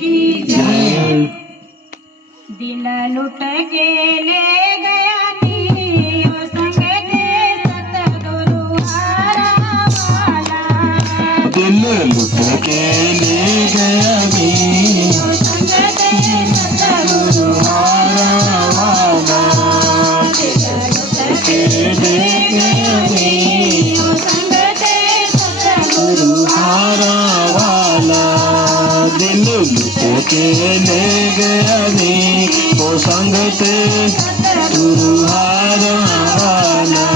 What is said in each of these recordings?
की जय। दिल लुट के ले गया नी ओ संग दे सतगुरु हारा वाला। दिल लुट के ले गया नी ओ संग दे सतगुरु हारा वाला। दिल लुट के ले गया नी ओ संग दे सतगुरु हारा वाला। दिल लुट के ले गया नी ओ संग ते गुरु हारा वाला।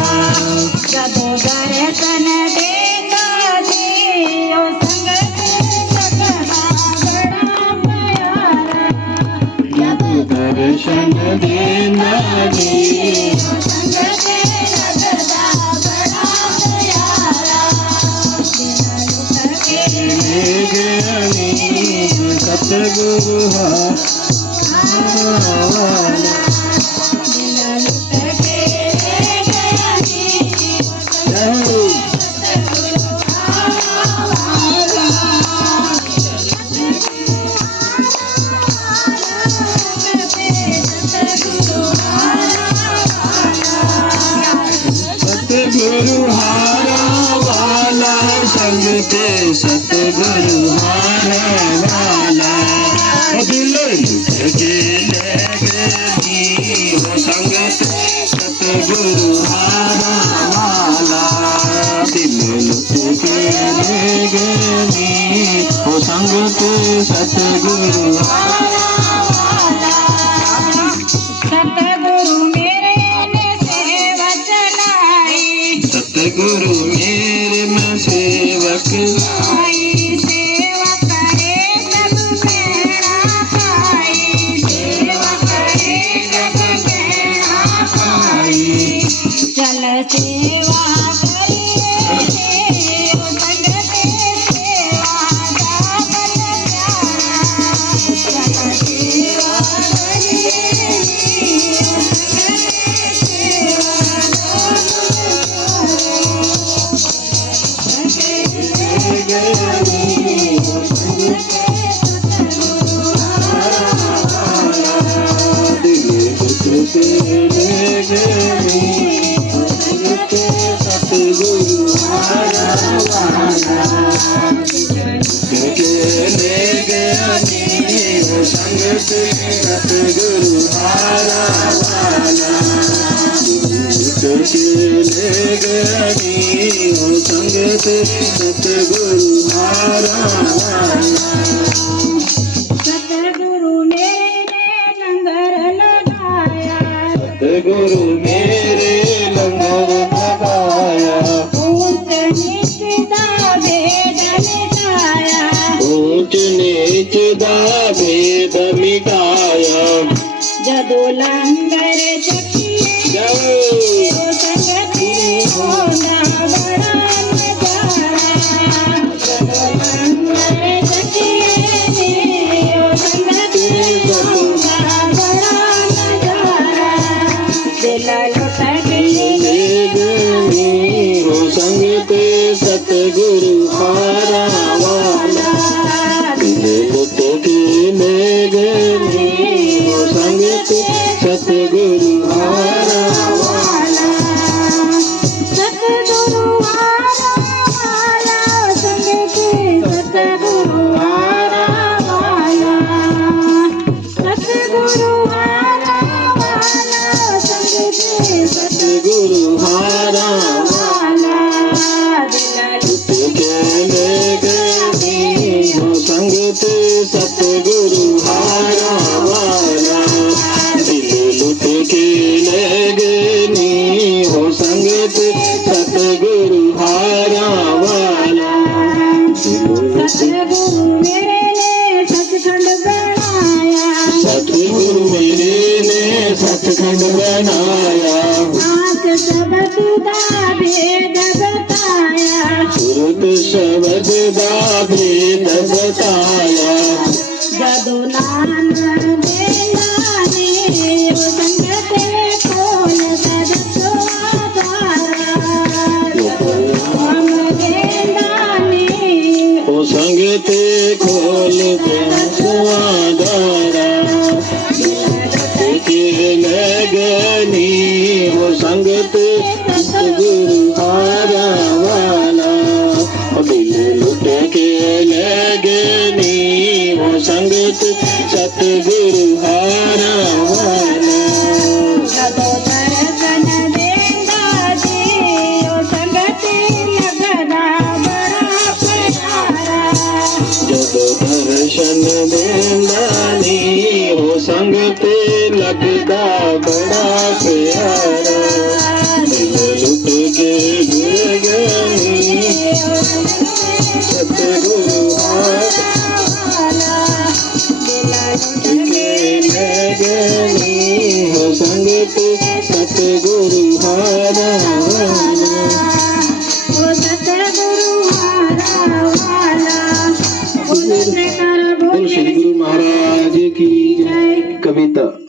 जब दर्शन देता जी ओ संग ते सतगुरु बड़ा प्यारा। जब दर्शन देना जी ओ संग ते लगदा बड़ा प्यारा। दिल लुट के ले गया नी सतगुरु हारा वाला। दिल लुट के ले गया नी जय सतगुरु हारा वाला। सतगुरु हारा वाला। सतगुरु हारा वाला संग ते सतगुरु हारा वाला। दिल लुट के ले गई वो संग ते सतगुरु हारा वाला। दिल लुट के ले गई वो संग ते सतगुरु सतगुरु मेरे ने सेवा चलाई। सतगुरु मेरे में सेवक आई सेवा करे सब प्रेरणा पाई। सेवा करे सब प्रेरणा पाई। चल सेवा करिए ओ संग ते सेवा का बल प्यारा। चल सेवा करिए ओ संग ते सेवा का बल सतगुरु हारा वाला। ले गया नी वो संग ते सतगुरु हारा वाला। ले गया नी वो संग ते सतगुरु हारा वाला। सतगुरु मेरे ने लंगर लगाया। सतगुरु मेरे लंगर लगाया। ऊंच नीच दा भेद मिटाया। ऊंच नीच दा भेद मिटाया। जदो लंगर चखिए जय ओ संगति होना बड़ा नजारा। जदो लंगर चखिए ओ संगति होना बड़ा नजारा। दिल लुट के ले गई वो संग ते सतगुरु हारा वाला। दिल लुट के ले गई वो संग ते सतगुरु हारा वाला। सतगुरु हारा वाला संग ते सतगुरु हारा वाला। सतगुरु हारा वाला संग ते सतगुरु हारा वाला। दिल लुट के ले गई वो संग ते सतगुरु हारा वाला। दिल लुट के ले गई वो संग ते सतगुरु हारा वाला। सतगुरु मेरे ने सचखंड बनाया। सतगुरु मेरे ने सचखंड बनाया। नाथ शब्द दा भेद बताया। सुरत शब्द दा भेद बताया। जदो नानक देना ने ओ संग ते खोल सदसो आधारा। जदो नानक देना ने ओ संग ते खोल दे संगत सतगुरु हारा वाला जदो दर्शन देंदा जी ओ संगति लगदा बड़ा प्यारा जदों दर्शन देंदा नी हो संगत लगदा बड़ा प्यारा दिल लुट के गिर गई सतगुरु हारा के ले गई हो संगत सतगुरु हारा वाला ओ सतगुरु हारा वाला बोल श्री गुरु महाराज की जय। कविता।